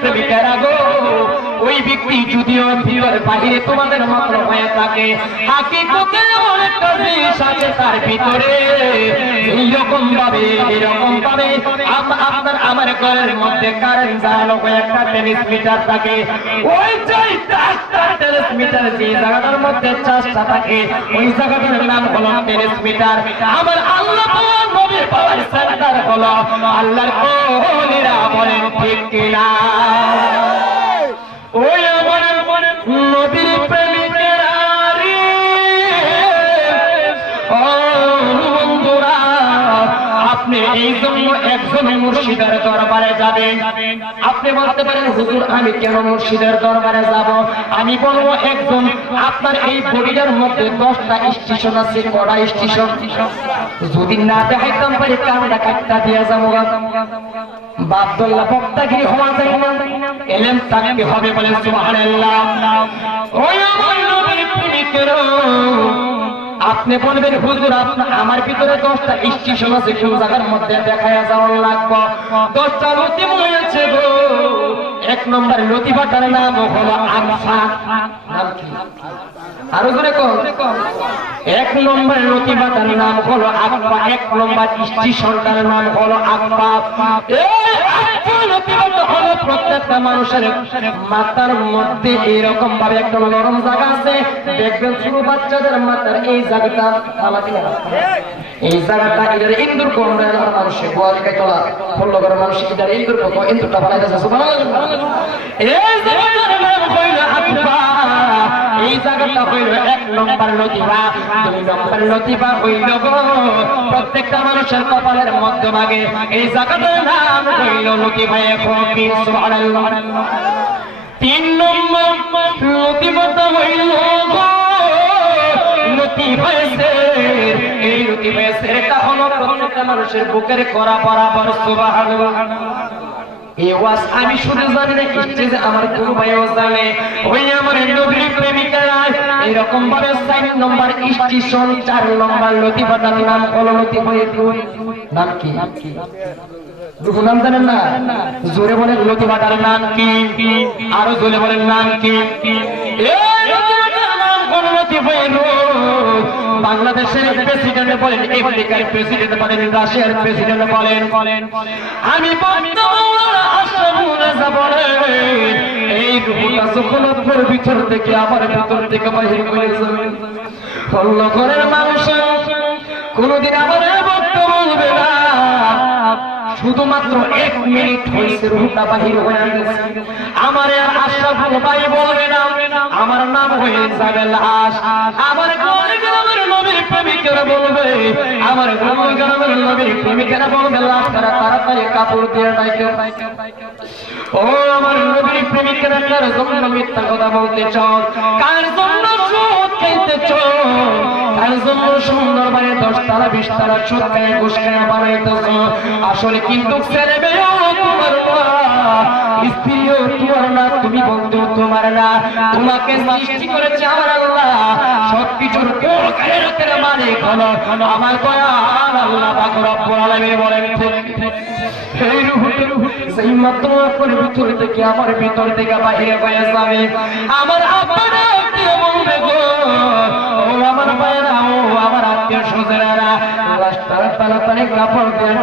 প্রেমিকেরা গো, ওই ব্যক্তি যদিও ভিতরে বাহিরে তোমাদের মত হয়ে থাকে, হাকিকতে অনেকটা জিনিস আছে তার ভিতরে। এইরকম ভাবে আপনার আমার ঘরের মধ্যে কারেন্ট জানো একটা ট্রান্সমিটার থাকে, ওই যে ট্রান্সমিটার যে জায়গাটার মধ্যে চাষটা থাকে ওই জায়গাটার নাম হলো ট্রান্সমিটার। আমার আল্লাহ নবীর পাওয়ার সেন্টার হলো আল্লাহর ওলিরা, বলেন ঠিক কিনা? ওই আমার নবীর প্রেমিকেরা রে, ও বন্ধুরা, আপনি এই জন্য একজন মুর্শিদের দরবারে যাবেন। আপনি বলতে পারেন হুজুর আমি কেন মুর্শিদের দরবারে যাব? আমি বলবো একজন আপনার এই বডিটার মধ্যে 10টা স্টেশন আছে। কড়া স্টেশন? যদি না দেখাইতাম পারি কামটা কাটটা দিয়া যাবো। বাবদুল্লাহ বক্তাগিরি হওয়া যায় না, এলেম থাকতে হবে, বলে সুবহানাল্লাহ। ওই আমার নবীর প্রেমিকেরা, আপনি বলবেন হুজুর আমার ভিতরে 10টা স্টেশন আছে, কোন জায়গার মধ্যে দেখায়া যাওয়ার লাগবে? 10টা লতিফ হয়েছে গো। 1 নম্বর লতিফাটার নাম হলো আকফা। নাম কি? আরো জোরে কোন? 1 নম্বর লতিফাটার নাম হলো আকফা। 1 নম্বর স্টেশনটার নাম হলো আকফা। এই আকফা লতিফাটা হলো প্রত্যেকটা মানুষের মাথার মধ্যে এরকম ভাবে একটা নরম জায়গা আছে, দেখবেন ছোট বাচ্চাদের মাথার এই জায়গাটা আলাদা, এই জায়গাটা এটার ইন্দুর কোমরের মানুষের গোয়ালিকা চলা ফলো করার মানুষ এটার ইন্দুর কত ইন্দুরটা বানাই যাচ্ছে সুবহানাল্লাহ। এই জায়গাটার নাম হইল আকফা। এই জায়গাটা হইল 1 নম্বর লতিফা। 2 নম্বর লতিফা হইল গো প্রত্যেকটা মানুষের কপালের মধ্যভাগে এই জায়গাটার নাম হইল লতিফায়ে খফি। সুবহানাল্লাহ। 3 নম্বর লতিফাটা হইল গো লতিফায়ের। এই লতিফায়েরটা হলো প্রত্যেকটা মানুষের বুকের করা বরাবর। সুবহানাল্লাহ। এই ওয়াজ আমি শুধু জানি না, স্টেজে আমার গুরু ভাইও জানে। ওই আমার নবীর প্রেমিকারা এরকম ভাবে 4 নম্বর স্টেশন 4 নম্বর লতিফাটার নাম হলো লতিফায়ের। নাম কি? দুটো নাম জানেন না? জোরে বলেন লতিফাটার নাম কি? আরো জোরে বলেন নাম কি? এই লতিফাটার নাম হলো লতিফায়ের। বাংলাদেশের প্রেসিডেন্ট বলেন, আমেরিকার প্রেসিডেন্ট বলেন, রাশিয়ার প্রেসিডেন্ট বলেন, আমি এই রূপটা যখন আপনার ভিতর থেকে আমার ভিতর থেকে বাহির করে যাবে, ঘরের মানুষ কোনদিন আমার বক্তব্য বলবে না। শুধুমাত্র 1 মিনিট হয়েছে রূপটা বাহির হয়ে গেছে, আমার আর আশরাফুল ভাই বলবে না, আমার নাম হয়ে যাবে লাশ। আমার গ্রামের নবীর প্রেমিকেরা বলবে, আমার গ্রামের নবীর প্রেমিকেরা বলবে লাশটা তাড়াতাড়ি কাপড় দিয়ে ডাইকে। ও আমার নবীর প্রেমিকেরা কার জন্য মিথ্যা কথা বলতে চাও? কার জন্য সুদ খাইতে চাও? কার জন্য সুন্দর মানে 10 তালা 20 তালা সুদ খায় ঘুষ খায় বানাইতেছ? আসলে কিন্তু ছেড়ে বেও তোমার না, স্ত্রীও তোমার না, তুমি বন্ধু তোমার না, তোমাকে সৃষ্টি করেছে আমার আল্লাহ। সবকিছুর কায়নাতের মালিক হলো আমার দয়াল আল্লাহ পাক রব্বুল আলামিন। বলেন সেই রূহটা সেই মাত্র আপনার ভিতর থেকে আমার ভিতর থেকে বাহিরে হয়ে যাবে। আমার আব্বারা বলবে গো, ও আমার ভাইরা, ও আমার আত্মীয় স্বজনেরা, লাশটার তাড়াতাড়ি কাপড় দিয়ে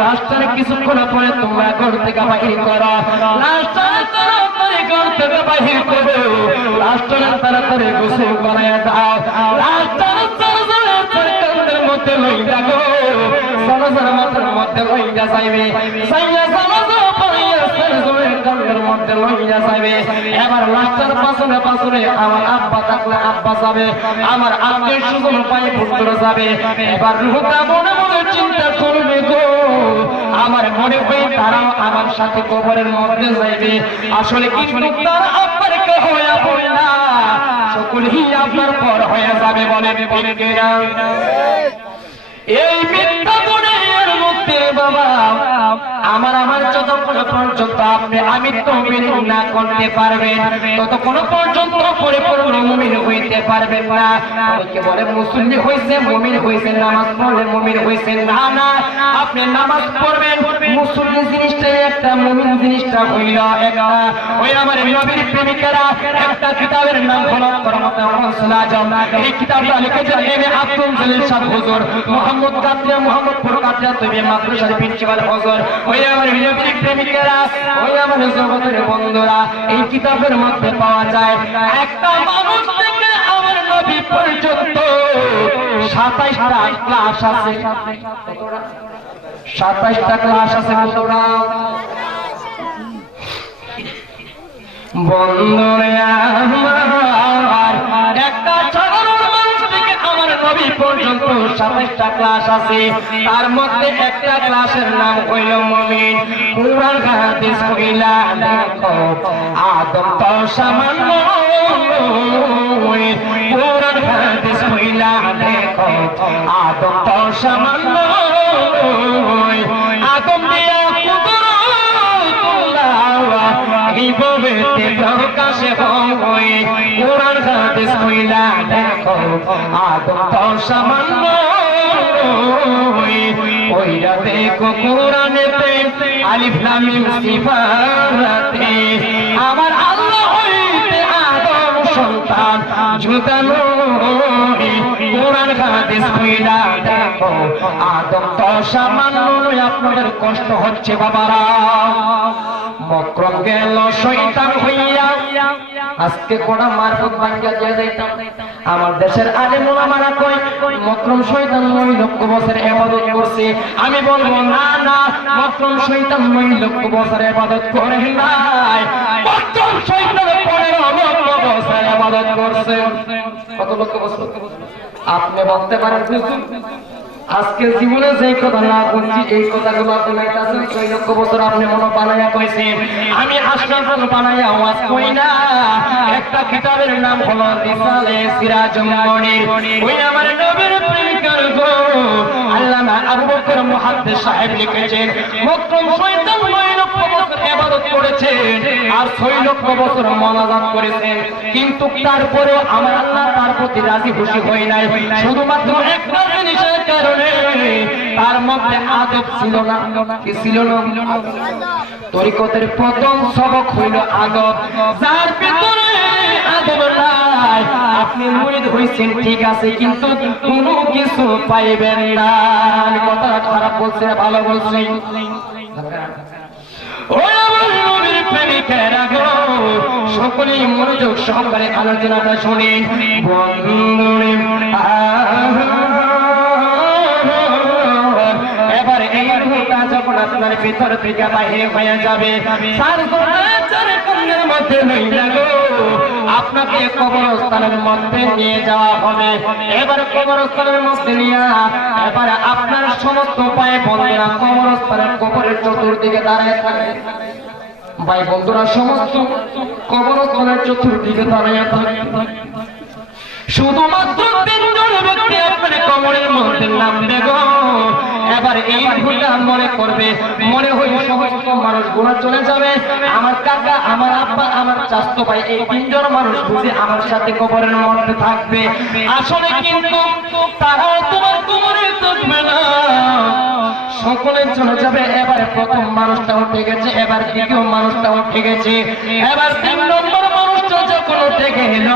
লাশটার কিছুক্ষণ পরে তোমরা ঘর থেকে বাহির করো, লাশটার তাড়াতাড়ি ঘর থেকে বাহির করো, লাশটার তাড়াতাড়ি গোসল করাইয়া দাও, লাশটার সরকারের মধ্যে লইয়া গো সরকার মাথার মধ্যে লইয়া যাইবে, মধ্যে লইয়া যাবে। এবার লাশটার পাশনে পাশনে আমার আব্বা থাকলে আব্বা যাবে, আমার আত্মীয় স্বজন ভাই পুত্র যাবে। এবার রুহটা মনে মনে চিন্তা করবে গো, আমার মনে হয় তারাও আমার সাথে কবরের মধ্যে যাইবে। আসলে কিন্তু তার আব্বার কে হইয়া পড়ে না, সকলেই আপনার পর হয়ে যাবে। বলেন বলেন এই মিথ্যা গুণের মধ্যে বাবা আমার যতক্ষণ পর্যন্ত আপনি আমি তওহীদ না করতে পারবেন ততক্ষণ পর্যন্ত পরিপূর্ণ মুমিন হইতে পারবেন না। অনেকে বলে মুসলিম হইছে মুমিন হইছে, নামাজ পড়লে মুমিন হইছে। না না, আপনি নামাজ পড়বেন, মুসলিম জিনিসটাই একটা একটা মুমিন জিনিসটা হইল একটা ওই আমার নবীর প্রেমিকেরা একটা কিতাবের নাম হলো করমতে রাসূল আজম এই কিতাবটা লিখেছেন এমএ আব্দুল জলিল সাহেব হুজুর মোহাম্মদ কাদরিয়া মোহাম্মদ কাদরিয়া তৈরি মাদ্রাসার প্রিন্সিপাল হুজুর ওই আমার নবীর প্রেমিকেরা ওই আমার জগতের বন্ধুরা এই কিতাবের মধ্যে পাওয়া যায় একটা মানুষ থেকে আমার নবী পর্যন্ত 27টা ক্লাস আছে 27টা ক্লাস আছে কতটা বন্ধুরে আমার একটা সাধারণ মানুষ থেকে আমার নবী পর্যন্ত 27টা ক্লাস আছে তার মধ্যে একটা ক্লাসের নাম হইল মুমিন কুরআন হাদিস কইলা দেখো আদম তো সামান্য কুরআন হাদিস কইলা দেখো আদম তো সামান্য আদম দিয়া এইভাবে প্রকাশে হয় কোরআন হাদিস কইলা দেখো আদম তো সামান্য ওইরা দেখো কোরআনেতে আলিফ লাম মিম সিফাতে আমার আল্লাহ হইতে আদম সন্তান জুতানো কোরআন হাদিস কইলা দেখো আদম তো সামান্য আপনাদের কষ্ট হচ্ছে বাবারা মক্রম গেল শয়তান হইয়া আজকে কোনা মারফত ভাঙ্গা দিয়ে যাইতাম আমার দেশের আলেম ওলামারা কয় মক্রম শয়তান 9 লক্ষ বছর ইবাদত করছে আমি বলবো না না মক্রম শয়তান 9 লক্ষ বছর ইবাদত করে নাই মক্রম শয়তান 15 লক্ষ বছর ইবাদত করছে কত লক্ষ বছর আপনি বলতে পারেন আজকে জীবনে যে কথা না বলছি এই কথাগুলো আপনার কাছে 6 লক্ষ বছর আপনি মনে বানায়া কইছেন আমি আশরাফ বানায়া ওয়াজ কই না একটা কিতাবের নাম হলো রিসালে সিরাজুল মুনির ওই আমার নবীর প্রেমিকার গো আল্লামা আবু বকর মুহাদ্দিস সাহেব লিখেছেন মক্রম শয়তান 9 লক্ষ বছর ইবাদত করেছেন আর 6 লক্ষ বছর মুনাজাত করেছেন কিন্তু তারপরেও আমার আল্লাহ তার প্রতি রাজি খুশি হয় নাই শুধুমাত্র একটা জিনিসের কারণে তার মধ্যে আদব ছিল না কি ছিল না তরিকতের প্রথম সবক হইল আদব যার ভিতরে আদব নাই আপনি মুরিদ হইছেন ঠিক আছে কিন্তু কোনো কিছু পাইবেন না কথা খারাপ বলছে ভালো বলছে ওই আমার নবীর প্রেমিকেরা গো সকলেই মনোযোগ সহকারে আলোচনাটা শুনেন বন্ধুরে এবার এই রূহটা যখন আপনার ভিতর থেকে বাইরে হয়ে যাবে সারগোড়াচারের কন্যের মধ্যে লইয়া গো আপনাকে কবরস্থানের মধ্যে নিয়ে যাওয়া হবে এবার কবরস্থানের মধ্যে নিয়ে এবার আপনার সমস্ত পায়ে বন্ধুরা কবরস্থানের কবরের চতুর্দিকে দাঁড়ায় থাকে ভাই বন্ধুরা সমস্ত কবরস্থানের চতুর্দিকে দাঁড়ায় থাকে শুধুমাত্র 3 জন ব্যক্তি আপনার কবরের মধ্যে নামবে গো এবার এই ভুলটা মনে করবে মনে হয় সমস্ত মানুষ গুনাহ চলে যাবে আমার কাকা আমার আব্বা আমার চাচতো ভাই এই 3 জন মানুষ বুঝে আমার সাথে কবরের মধ্যে থাকবে আসলে কিন্তু তারাও তোমার কবরে থাকবে না সকলে চলে যাবে এবারে প্রথম মানুষটা উঠে গেছে এবার দ্বিতীয় মানুষটা উঠে গেছে এবার 3 নম্বর মানুষটা যখন উঠে গেল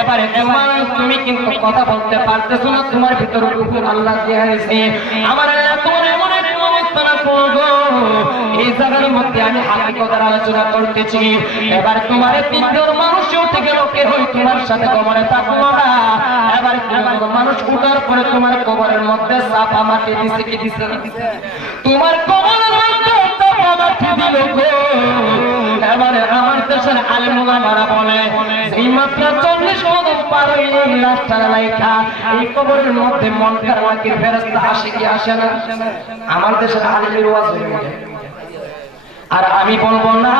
এবারে তুমি কিন্তু কথা বলতে পারতেছো না তোমার ভিতরে রূহ আল্লাহ দিয়েছে আমার আল্লাহ তোমার এমন এক অবস্থা না করবো এই জায়গার মধ্যে আমি হাকিকতের আলোচনা করতেছি এবার তোমার 3 জন মানুষ উঠে গেল কে হই তোমার সাথে কবরে থাকলো না এবার মানুষ উঠার পরে তোমার কবরের মধ্যে চাপা মাটি দিছে কি দিছে তোমার কবরের মধ্যে চাপা মাটি দিল গো এবারে আমার দেশের আলেম ওলামারা বলে এই মাত্র 40 কদম পার হইলে লাশটার লাইকা এই কবরের মধ্যে মুনকার নাকির ফেরেশতা আসে কি আসে না আমার দেশের আলেমের ওয়াজ হয়ে যায় আর আমি বলবো না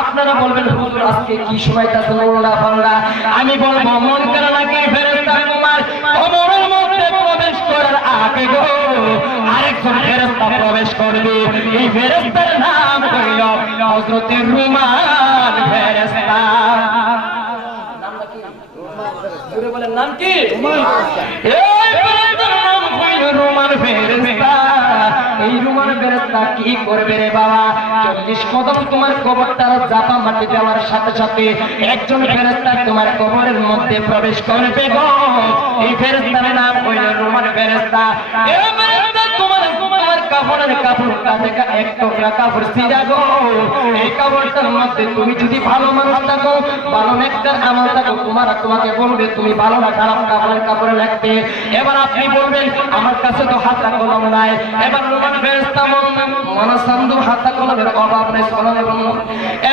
আপনারা বলবেন হুজুর আজকে কি শোনাইতাছেন উল্টা পাল্টা আমি বলবো মুনকার নাকির ফেরেশতা তোমার কবরের মধ্যে প্রবেশ করার আগে গো আরেকজন ফেরেশতা প্রবেশ করবে এই ফেরেশতার নাম হইল হযরত রুমান ফেরেশতা নামটা কি জোরে বলেন নাম কি এই ফেরেশতার নাম হইল রুমান ফেরেশতা এই রুমান ফেরেশতা কি করবে রে বাবা? 40 কদম তোমার কবরটা চাপা মাটি দেওয়ার সাথে সাথে একজন ফেরেশতা তোমার কবরের মধ্যে প্রবেশ করবে গো। এই ফেরেশতার নাম হইল রুমান ফেরেশতা। এই ফেরেশতা তোমার কাপড়ের কাপড়টা থেকে এক টুকরা কাপড় ছিঁড়া গো। এই কাপড়টার মধ্যে তুমি যদি ভালো মানুষ থাকো, ভালো নেককার আমল থাকো, তোমাকে বলবে তুমি ভালো না খারাপ কাপড়ের কাপড়ে লাগবে। এবার আপনি বলবেন আমার কাছে তো হাতা কলম নাই। এবার রুমান ফেরেশতা মনসন্দু হাতা কলমের অভাব নেই।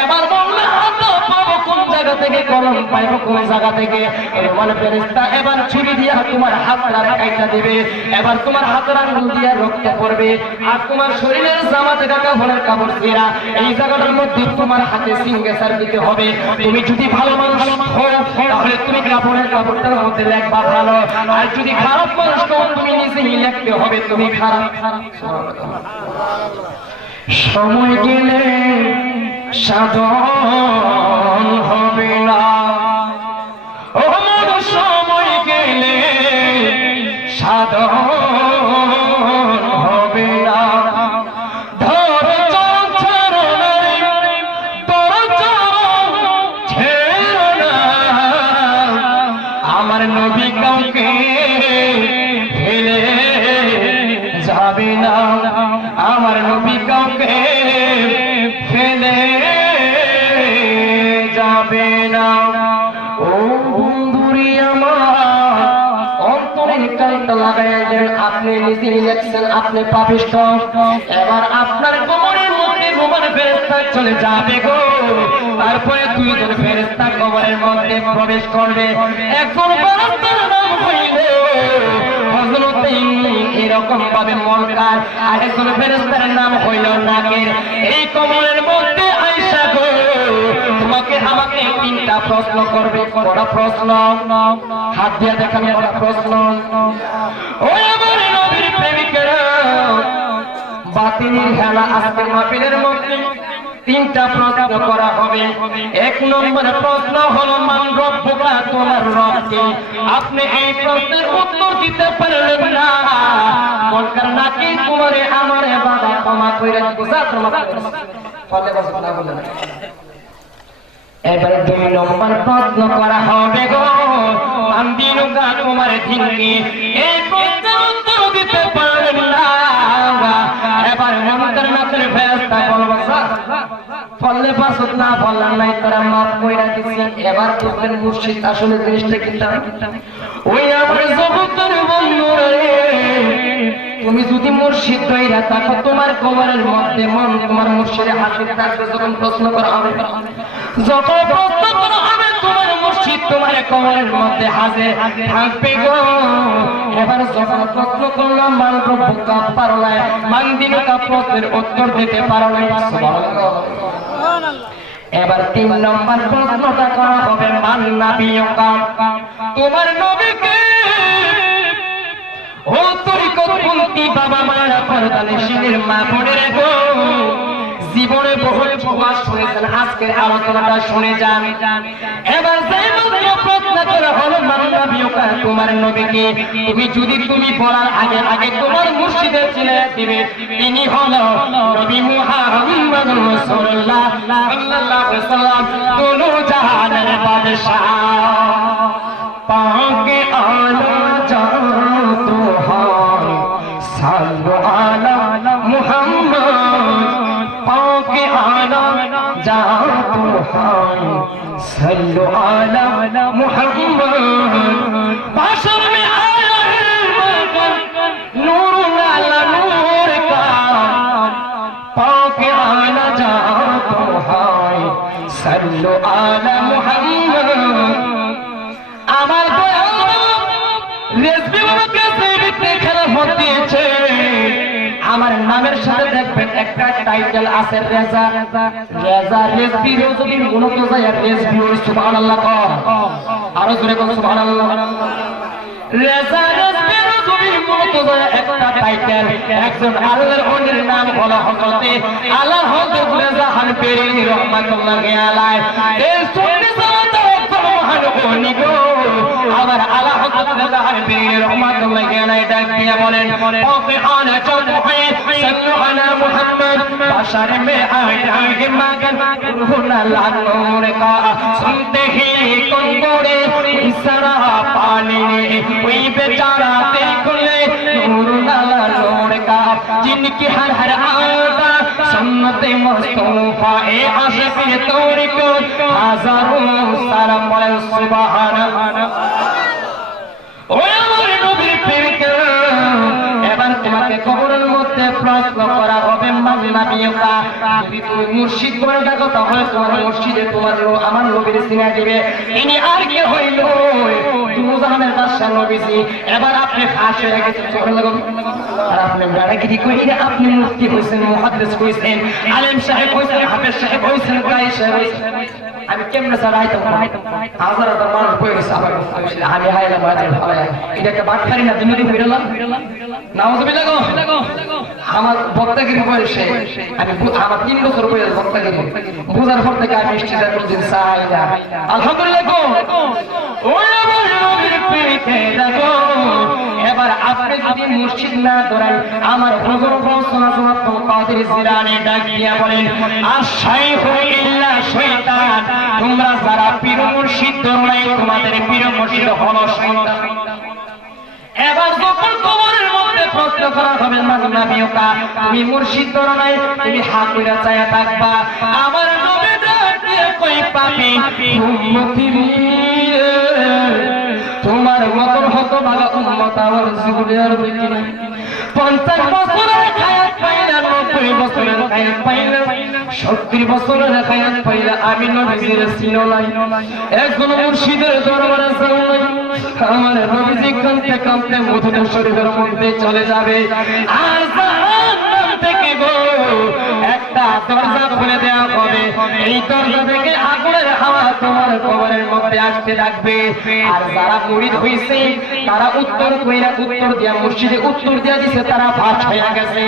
এবার বললে হাতা পাবো কোন জায়গা থেকে, কলম পাইবো কোন জায়গা থেকে? রুমান ফেরেশতা এবার ছুরি দিয়ে তোমার হাতটা কাইটা দিবে। এবার তোমার হাতের আঙ্গুল দিয়ে রক্ত পড়বে, আর তোমার শরীরের জামা থেকে কাপড়ের কাপড় ছেঁড়া। এই জায়গাটার মধ্যে তোমার হাতে সিঙ্গেসার দিতে হবে। তুমি যদি ভালো মানুষ হও তাহলে তুমি কাপড়ের কাপড়টার মধ্যে লেখবা ভালো, আর যদি খারাপ মানুষ হও তুমি নিজেই লিখতে হবে তুমি খারাপ। সময় গেলে সাধন হবে না, ও মন সময় গেলে সাধন হবে না। আমার নবী কাউকে ফেলে যাবে না, আমার নবী কাউকে ফেলে যাবে না। ও বন্ধুরি আমার অন্তরের কালিটা লাগাইয়া দেন। আপনি নিজে লিখছেন আপনি পাপিষ্ঠ। এবার আপনার কবরের মধ্যে রুমান ফেরেশতা চলে যাবে গো। তারপরে দুইজন ফেরেশতা কবরের মধ্যে প্রবেশ করবে। একজন ফেরেশতার নাম হইল হযরত এরকম ভাবে মুনকার, আর একজন ফেরেশতার নাম হইল নাকির। এই কবরের মধ্যে আয়েশা গো তোমাকে আমাকে তিনটা প্রশ্ন করবে। কটা প্রশ্ন? হাত দিয়ে দেখান কটা প্রশ্ন। ও আমার নবীর প্রেমিকেরা, বাতিলের হেলা আজকের মাহফিলের মধ্যে তিনটা প্রশ্ন করা হবে। এক নম্বর প্রশ্ন হলো মান রব্বুকা, তোমার রব কে? আপনি এই প্রশ্নের উত্তর দিতে পারলেন না, মুনকার নাকি তোমারে আমারে বাবা ক্ষমা কইরা দিব, যা ক্ষমা কইরা ফলে বসে না বলেন। এবারে 2 নম্বর প্রশ্ন করা হবে গো মান দিনুকা, তোমার দিন কি? এই প্রশ্নের উত্তর দিতে পারলেন না। এবার মুনকার নাকির ফেরেশতা বলবে ফলে পাসত না বললেন নাই তারা মাফ কইরা দিছি। এবার বুঝবেন মুর্শিদ আসলে জিনিসটা কি। ওই আমার জগতের বন্ধুরা রে, তুমি যদি মুর্শিদ হইরা থাকো তোমার কবরের মধ্যে মন তোমার মুর্শিদের হাতে থাকবে। যখন প্রশ্ন করা হবে, যখন প্রশ্ন করা হবে তোমার মুর্শিদ তোমার কবরের মধ্যে হাজির থাকবে গো। এবার যখন প্রশ্ন করলাম মান রব্বুকা পারো না, মান দিনুকা প্রশ্নের উত্তর দিতে পারো না। সুবহানাল্লাহ। এবার 3 নম্বর প্রশ্নটা করা হবে মান নাবিয়ুকা, তোমার নবীকে? ও তরিকত পন্থী বাবা মারা পর্দালে শিনের মা বোনের গো, জীবনে বহুল প্রবাস শুনেছেন, আজকের আলোচনাটা শুনে যান। এবার যাই মাত্র প্রশ্ন করা হলো মান নাবিয়ুকা, তোমার নবীকে? তুমি বলার আগে আগে তোমার মুর্শিদের চিনে দিবে, তিনি হলো নবী মুহাম্মদুর রাসূলুল্লাহ সাল্লাল্লাহু আলাইহি ওয়াসাল্লাম, দোনো জাহানের বাদশা। পাকে আলা জাত হয় সাল্লু আলা মুহাম্মদ, পাকে আলা জাত হয় সাল্লু আলা মুহাম্মদ। বাশর মে আয়া है नूर अला नूर का, पाके आला जात है सल्लु आला मुहम्मद। আমার রেজবি বাবাকে সেবিতে খেলা হতেছে, আমার নামের সাথে দেখবেন একটা টাইটেল আছে রেজা। রেজা রেজবি যদি গুণকে যায় রেজবি ওই সুবহানাল্লাহ কর, আরো জোরে কর সুবহানাল্লাহ। রেজা রেজবি যদি গুণকে যায় একটা টাইটেল, একজন আল্লাহর ওলির নাম হলো হযরতে আলা হযরত রেজা হানফি রাহমাতুল্লাহি আলাইহি। এই সুন্নি জামাতের একজন মহান ওলি গো, আবার আলা হযরত আল-বীর রাহমাতুল্লাহি আলাইহি ডাক দিয়ে বলেন ওয়াফিআনা জামুহি সাল্লু আলা মুহাম্মদ বাশার মে আয়ে মাগন রুহুনা লানুর কা सुनते ही कंगोरे इसरा पानी कोई बेचारा देख ले नूर लाला नूर का जिनकी हर हर आदा सुन्नते मुस्तफा ए आशिक तौर को हजारों सलाम बोले सुभान ओ আমার নবীর প্রেমিকা এবার তোমাকে কবরের মধ্যে প্রশ্ন করা হবে মানবিয়তা যদি তুমি মুর্শিদ বলে ডাকো তাহলে তোমার মুর্শিদে তোমার আমার নবীর চিনা দিবে ইনি আর কে হইল তুমি জাহানের বাদশা নবীজি এবার আপনি ফাঁস হয়ে গেছেন চোখে লাগো আর আপনি গাড়াগিরি কইরে আপনি মুফতি হইছেন মুহাদ্দিস হইছেন আলেম সাহেব হইছেন হাফেজ সাহেব হইছেন গায়ক সাহেব আমি কেমনে ছাড়াইতাম হাজার হাজার মানুষ কই গেছে আমি হাইলা বাজার ভালো এটা একটা বাটখারি না দিনে দিন বেরোলাম নাউজুবিল্লাহ গো আমার বক্তাগিরি বয়সে আমি আমার 3 বছর বয়সে বক্তাগিরি বুঝার পর থেকে আমি স্টেজে কোনদিন চাই না আলহামদুলিল্লাহ গো ওই আমার নবীর প্রেমে লাগো এবার আপনি যদি মুর্শিদ না ধরেন আমার হুজুর বলছনা তো কাদের জিলানী ডাক দিয়া বলেন আশাইহু ইল্লা শয়তান তোমরা যারা পীর মুর্শিদ ধরে তোমাদের পীর মুর্শিদ হলো শয়তান এবার যখন কবরের মধ্যে প্রশ্ন করা হবে মানবিয়তা তুমি মুর্শিদ ধরো নাই তুমি হাত কইরা চায়া থাকবা আমার নবী ডাক দিয়ে কই পাবি উম্মতি তোমার মতন হতভাগা উম্মত আমার জীবনে আর দেখি না 50 বছরের হায়াত পাইলা 90 বছরের হায়াত পাইলা 70 বছরের হায়াত পাইলা আমি নবীজির চিনো নাই এখন মুর্শিদের দরবারে যাও নাই আমার নবীজি কাঁদতে কাঁদতে মদিনা শরীফের মধ্যে চলে যাবে আর জাহান্নাম থেকে গো একটা দরজা খুলে দেওয়া হবে এই দরজা থেকে আগুনের হাওয়া তোমার কবরের মধ্যে আসতে থাকবে আর যারা মুরিদ হইছে তারা উত্তর দিয়া মুর্শিদে উত্তর দিয়া দিছে তারা ফাঁস হয়ে গেছে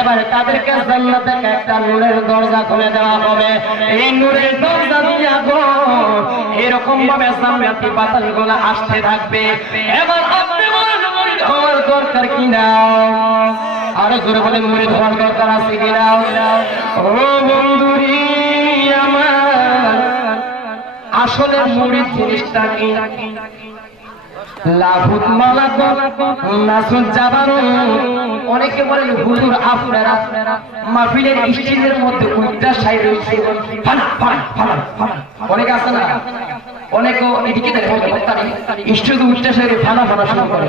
এবার তাদেরকে জান্নাতে একটা নূরের দরজা খুলে দেওয়া হবে এই নূরের দরজা দিয়া গো এরকম ভাবে জান্নাতি বাতাসগুলো আসতে থাকবে এবার আপনি বলেন মুরিদ হওয়ার দরকার কি না আরো জোরে বলে মুরিদ হওয়ার দরকার আছে কি না ও বন্ধুরি আমার আসলে মুরিদ জিনিসটা কি লাভুত মালাকুত নাসুত জাবারুত অনেকে বলেন হুজুর আপনারা মাহফিলের স্টেজের মধ্যে উল্টা সাইড হইছে ফানা ফানা ফানা ফানা অনেক আছে না অনেকে এদিকে দেখে বক্তা নেই স্টেজে উল্টা সাইডে ফানা ফানা শুরু করে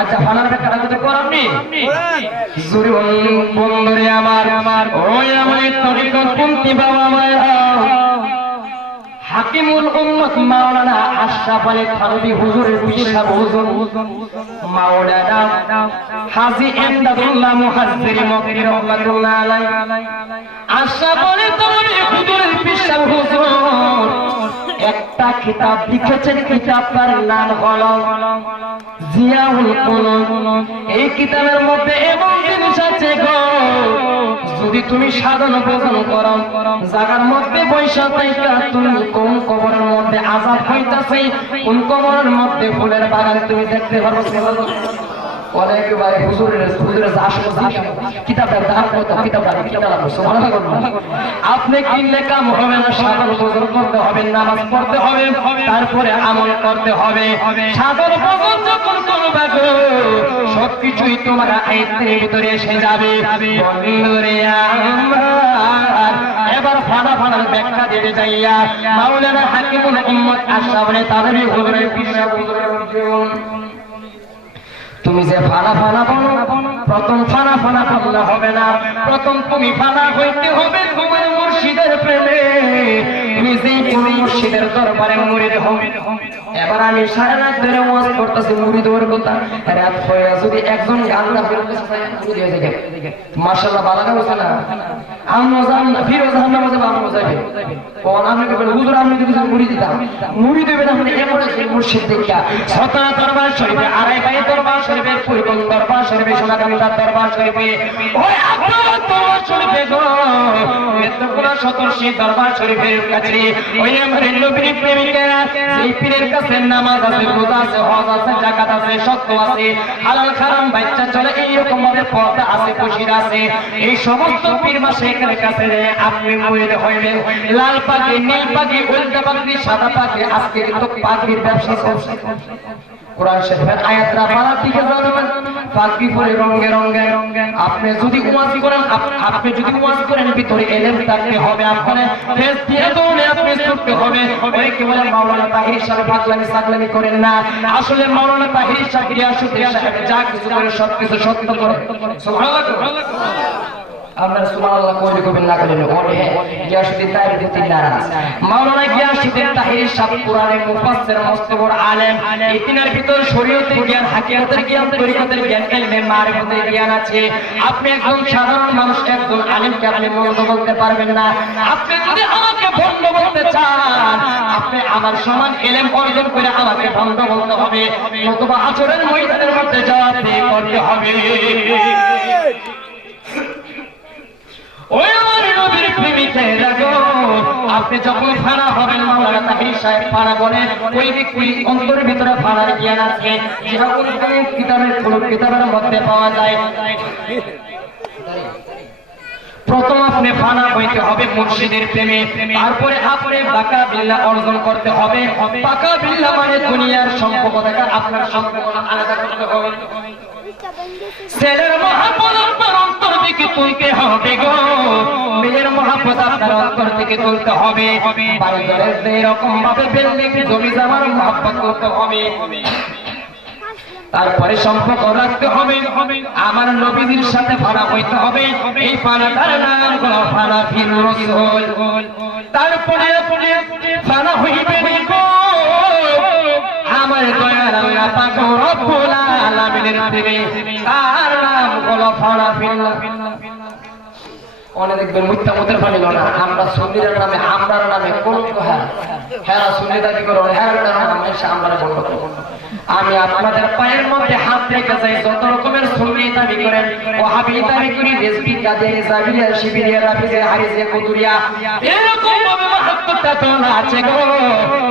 আচ্ছা ফানার ব্যাপারটা যদি করামনি জোরে বন্ধুরে আমার ওই আমার তরিকত পন্থী বাবা মায়েরা হাকিমুল উম্মত মাওলানা আশরাফ আলী থানভী হুজুরের বিশ্বাস হুজুর মাওলানা হাজী ইমদাদুল্লাহ মুহাজ্জির মক্কি রাহমাতুল্লাহ আলাইহি আশরাফ আলী থানভী হুজুরের বিশ্বাস হুজুর একটা কিতাব লিখেছেন কিতাবটার নাম হলো জিয়াউল কুলুব এই কিতাবের মধ্যে এমন জিনিস আছে গো যদি তুমি সাধন ভোজন করো জায়গার মধ্যে বৈশা থাইকা তুমি কোন কবরের মধ্যে আযাব হইতাছে কোন কবরের মধ্যে ফুলের বাগান তুমি দেখতে পারো অনেকবারে হুজুরের আসল কিতাবটার দাম কত কিতাবটা সুবহানাল্লাহ আপনি কিনলে কাম হবে না সাধন ভোজন করতে হবে নামাজ পড়তে হবে তারপরে আমল করতে হবে সাধন ভোজন যখন করবে গো সবকিছুই তোমার আয়ত্তের ভিতরে এসে যাবে বন্ধুরে আমার এবার ফানা ফানার ব্যাখ্যা দিতে যাইয়া মাওলানা হাকিমুল উম্মত আশরাফ আলী থানভী হুজুরের বিশ্বাস হুজুরের তুমি যে ফানা ফানা বলো প্রথম ফানা ফানা বললে হবে না প্রথম তুমি ফানা হইতে হবে তোমার মুর্শিদের প্রেমে তুমি যেই তুমি মুর্শিদের দরবারে মুরিদ হবে এবার আমি সারা রাত ধরে ওয়াজ করতেছি মুরিদ হওয়ার কথা রাত হয়ে যদি একজন গান না ফিরে মুরিদ হয়ে যায় মাশাআল্লাহ ভালো না বুঝছেন না আমরা জান না ফিরোজ আহমদ মজা আমরা যাবে কোন আমি বলি হুজুর আমি যদি মুরিদ দিতাম মুরিদ হবে না মানে এমন এক মুর্শিদ দেখা ছটা দরবার শরীফে আড়াই পায়ে দরবার শরীফে পরিবন দরবার শরীফে সোনাকান্দার দরবার শরীফে ওই আপনার দরবার শরীফে গো এতগুলো শতর সেই দরবার শরীফের কাছে ওই আমার নবীর প্রেমিকেরা সেই পীরের কাছে নামাজ আছে, রোজা আছে, হজ আছে, যাকাত আছে, সত্য আছে, হালাল হারাম বাচ্চা চলে, এইরকম ভাবে পর্দা আছে, বশির আছে। এই সমস্ত পীর মাশায়েখের কাছে আপনি মুরিদ হইবেন। লাল পাগড়ি, নীল পাগড়ি, উল্টা পাগড়ি, সাদা পাগড়ি, আজকে কিন্তু পাগড়ির ব্যবসা চলছে। কোরআন শরীফের আয়াতরা পড়ার দিকে যাবেন, পাগড়ি পরে রঙে রঙে। আপনি যদি ওয়াজ করেন, আপনি যদি ওয়াজ করেন, ভিতরে ইলম থাকতে হবে, আপনি ফেস দিয়ে দৌড়ে আপনি ছুটতে হবে। ওই কি বলে মাওলানা তাহির সাহেব পাগলামি সাগলামি করেন না। আসলে মাওলানা তাহির সাহেব গিয়াসউদ্দিন সাহেব যা কিছু করে সব কিছু সত্য করে। সুবহানাল্লাহ। আপনারা সুবহানাল্লাহ কইলে কবেন না কইলে ওরে গিয়াসউদ্দিন তাহির প্রতি নারাজ। মাওলানা গিয়াসউদ্দিন তাহির সাহেব কোরআনের মুফাসসির মস্ত বড় আলেম। এই তিনার ভিতর শরীয়তের জ্ঞান, হাকিকতের জ্ঞান, তরিকতের জ্ঞান, ইলমে মারিফতের জ্ঞান আছে। আপনি একজন সাধারণ মানুষ, একজন আলেমকে আপনি মন্দ বলতে পারবেন না। আপনি যদি আমাকে ভণ্ড বলতে চান, আপনি আমার সমান ইলম অর্জন করে আমাকে ভণ্ড বলতে হবে, নতুবা আচরণ ময়দানের মধ্যে জবাব দিয়ে করতে হবে। ওই আমার নবীর প্রেমিকেরা গো, আপনি যখন ফানা হবেন, মাওলানা তাহির সাহেব ফানা বলে ওই ব্যক্তি অন্তরের ভিতরে ফানার জ্ঞান আছে, যেটা কোন কিতাবের মধ্যে পাওয়া যায়। প্রথম আপনি ফানা হইতে হবে মুর্শিদের প্রেমে, তারপরে আপনি বাকা বিল্লাহ অর্জন করতে হবে। বাকা বিল্লাহ মানে দুনিয়ার সম্পর্ক থেকে আপনার সম্পর্ক আলাদা করতে হবে। ছেলের মহব্বত আপনার অন্তর থেকে তুলতে হবে গো, মেয়ের মহব্বত আপনার অন্তর থেকে তুলতে হবে। বাড়িঘরের এরকম ভাবে বিল্ডিং জমি জমার মহব্বত করতে হবে, তারপরে সম্পর্ক রাখতে হবে। আমার নবীর সাথে ফানা হইতে হবে। এই ফানাটার নাম হলো ফানা ফির রাসূল। তারপরে ফানা হইবে গো আমার দয়ার আল্লাহ পাক রব্বুল আলামিনের প্রেমে, তার নাম হলো ফানা ফিল্লাহ। অনেক দেখবেন মিথ্যা মতের পানি না, আমরা সুন্নির নামে, আমরার নামে কলঙ্ক। হ্যাঁ সুন্নি দাবি করো, হ্যাঁ নামে আমরা বলবো। আমি আপনাদের পায়ের মধ্যে হাত রেখে যাই, যত রকমের সুন্নি দাবি করেন, ওয়াহাবি দাবি করি, রেজবি, কাদেরি, জাবিরিয়া, শিবিরিয়া, রাফিজিয়া, হারিজিয়া, কুদুরিয়া, এরকম ভাবে মহব্বতটা তো আছে গো।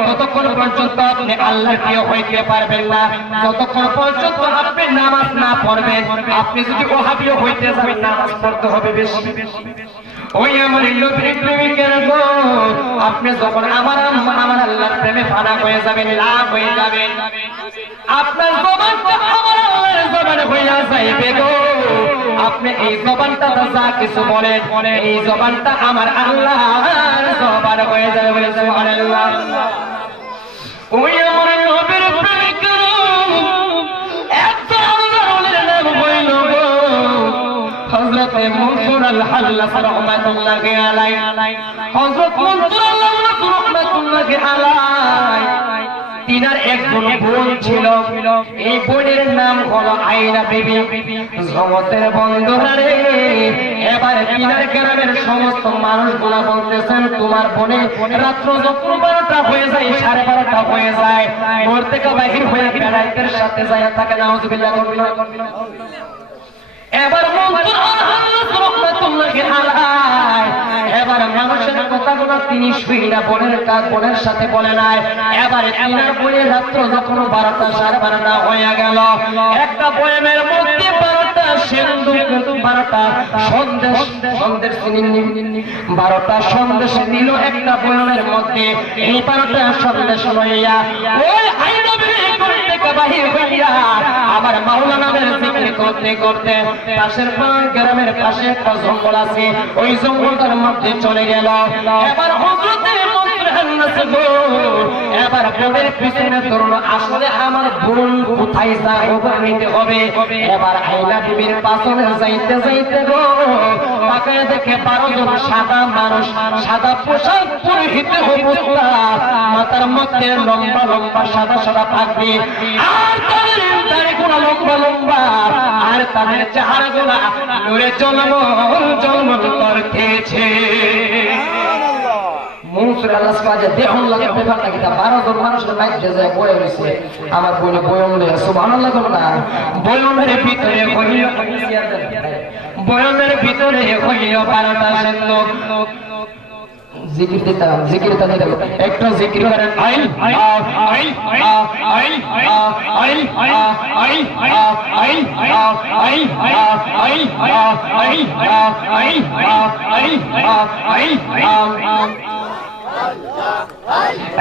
ততক্ষণ পর্যন্ত আপনি আল্লাহর প্রিয় হইতে পারবেন না, যতক্ষণ পর্যন্ত আপনি নামাজ না পড়বেন। আপনি যদি ওয়াহাবিও হইতে যাবেন, নামাজ পড়তে হবে বেশি। ওই আমার নবীর প্রেমিকেরা গো, আপনি যখন আমার আল্লাহর প্রেমে ফানা হয়ে যাবেন, লাভ হয়ে যাবেন, আপনার জবানটা আমার আল্লাহর জবান হইয়া যাইবে গো। আপনি এই জবানটা যা কিছু বলেন, এই জবানটা আমার আল্লাহর জবান হয়ে যাবে। সুবহানাল্লাহ। ওই আমার নবীর প্রেমিকেরা একটা আল্লাহর ওলির নাম হইল গো হযরত মনসুর আল-হাল্লাস রাহমাতুল্লাহি আলাইহি। হযরত মনসুর আল-হাল্লাস রাহমাতুল্লাহি আলাইহি তিনার একজন বোন ছিল, এই বোনের নাম হলো আয়না বিবি। জগতের বন্ধুরা রে, এবার তিনার গ্রামের সমস্ত মানুষগুলা বলতেছেন, তোমার বোনে রাত্র যখন 12টা হয়ে যায়, 12:30 হয়ে যায়, ঘর থেকে বাহির হয়ে বেড়াইতের সাথে যায় থাকে। নাউযুবিল্লাহ। এবার মনসুর আল-হাল্লাস রাহমাতুল্লাহি আলাইহি এবার মানুষের কথাগুলো তিনি শুইনা বোনের সাথে বলে নাই। এবার তিনার বইয়ে রাত্র যখন 12টা 12:30 হয়ে গেল, একটা বয়ামের মধ্যে 12টা সিন্দুক, 12টা সন্দেশ 12টা সন্দেশ নিল একটা বয়ামের মধ্যে। এই 12টা সন্দেশ লইয়া ওই আইনবী থেকে বাহির হইয়া আবার মাওলানা নামের জিকির করতে করতে পাশের গ্রামের পাশে একটা জঙ্গল আছে, ওই জঙ্গলটার মধ্যে চলে গেল। এবার হযরতের এবার বোনের পিছনে ধরলো, আসলে আমার বোন কোথায় যা খবর নিতে হবে। এবার আয়না বিবির পাছনে যাইতে যাইতে গো তাকে দেখে 12 জন সাদা মানুষ, সাদা পোশাক পরিহিত অবস্থা, মাথার মধ্যে লম্বা লম্বা সাদা সাদা পাগড়ি, আর তাদের দাড়িগুলো লম্বা লম্বা, আর তাদের চেহারাগুলো নূরে ঝলমল করতেছে। মনসুর আল্লাহস পাজে দেহন লাগে ব্যাপারটা কি, 12 জন মানুষের মাইকে যায় বয়ে রইছে। আমার বইনে বয়ম দেয়, সুবহানাল্লাহ। না বয়মের ভিতরে হইল, বয়মের ভিতরে হইল 12টা সিন্দুক। জিকির দিতাম, জিকির তাতে দেব একটা জিকির করেন আইল আইল আইল আইল আইল আইল আইল আইল আইল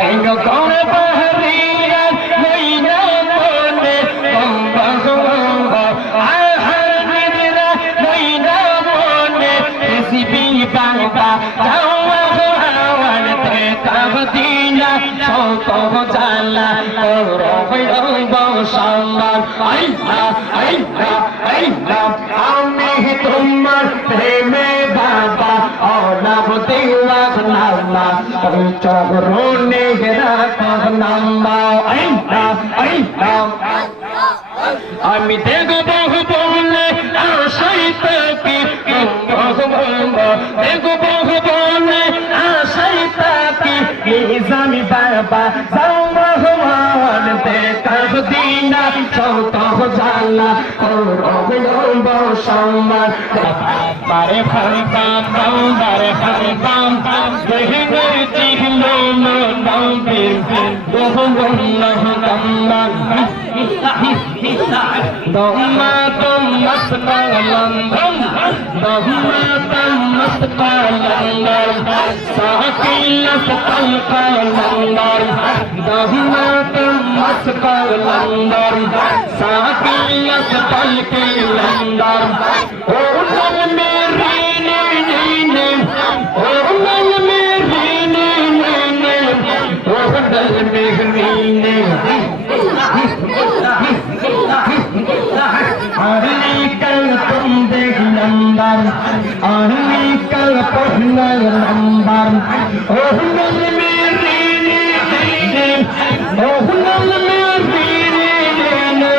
আইল কোনে বহরিয়া নইনা বনে বম্বা আহর নিরা নইনা বনে সিবি বাবা Kabadina, Soto Jala, Robo Shamban, Ami Tumar, Preme Baba, Onabudila Nama, Chorone Nama, Ami Tego Bohubole, Ashaitaki, Tego Bohubole, Ashaitaki, Nizami Baba, Samahwan, Kabadina, Soto Jala, Robo Shamban, Bare Bam, Bare Bam, Vehicle Chihlo, Dumbin, Dhamma Mastakalandam, Dhamma Mastakalandam, Sakilas Kalkalandam, Dhamma Mastakalandam, Sakilas Kalkalandam, Onal Merini, Onal Merini, Onal Merini. Kal tum dekh lambar, kal pahla lambar, oh nal meri ne, oh nal meri ne,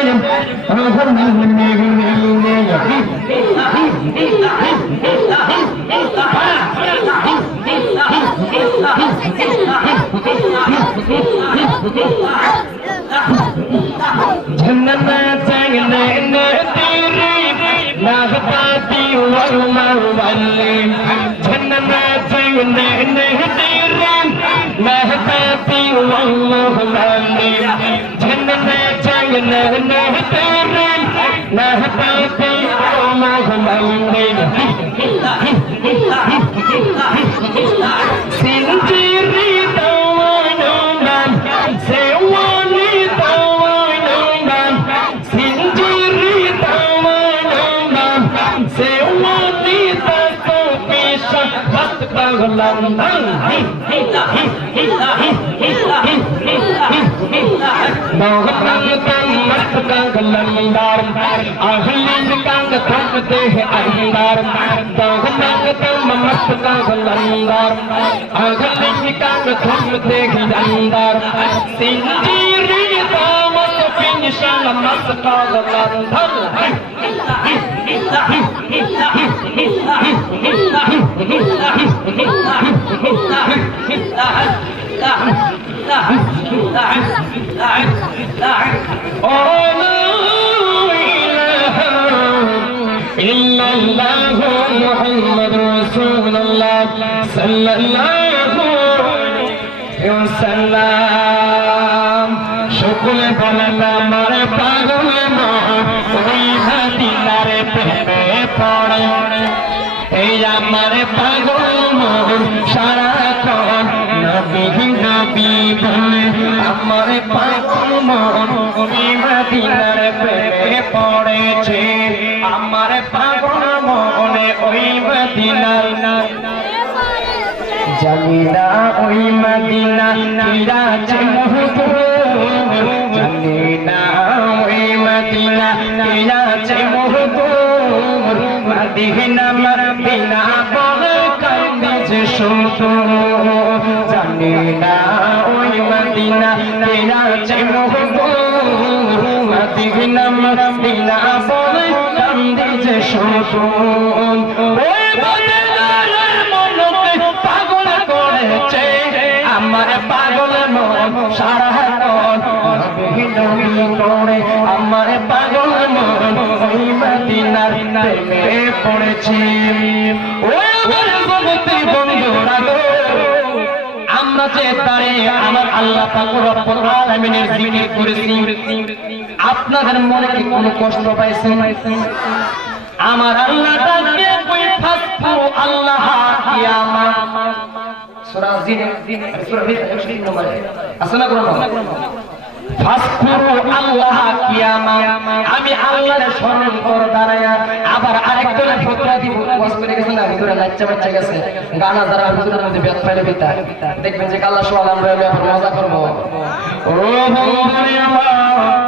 oh nal meri ne. Jannah jangne ne teri, nahpati wal mawali. Jannah jangne ne teri, nahpati wal mawali. Jannah jangne ne teri, nahpati wal mawali. Sinjiri tawanungan, sewani tawanungan, sinjiri tawanungan, sewani takopisa batkalandang. Bahkan matkalandar, ahlin kang thapte andar. Bahkan matkalandar, ahlin kang thapte andar. Sindiri tawat pinshan matkalandar. Illallah Muhammad Rasulullah sallallahu alaihi wasallam. Shukr balala mare pagal ma, koi Madinar preme pade. Ei amare pagal ma, shara kon nabi nabi bole. Amare pagal ma, koi Madinar preme pade. Amare pagal mone oi Madinar Janina oi Madina kiraj muhbur Janina oi Madina kiraj muhbur Madina Madina bol kandij shudu Janina oi Madina kiraj muhbur Madina Madina bol kandij shudu আমার পাগল মন সারা করে আমার পাগল মন ওই মদিনার প্রেমে পড়েছে ও আমার জগতের বন্ধুরা গো দাঁড়িয়ে আমার আল্লাহ পাক রব্বুল আলামিনের জিকির করেছি। আপনাদের মনে কি কোনো কষ্ট পাইছেন? আমার আল্লাহ ডাকে কই ফাসকুরু আল্লাহ কিয়ামা। সূরা জিন সূরা 103 নম্বরে আছে না কোরআন? ফাসকুরু আল্লাহ কিয়ামা, আমি আল্লাহর স্মরণ করে দাঁড়ায়া। আবার আরেকজনের ফতোয়া দিব, ওয়াজ করে গেছেন না, ভিতরে লাচ্চা বাচ্চা গেছে, গানা দ্বারা ভিতরের মধ্যে বেত ফাইলে বিতা দেখবেন যে কাল্লা সোয়াল আমরা মজা করবো। ও বন্ধুরে আমার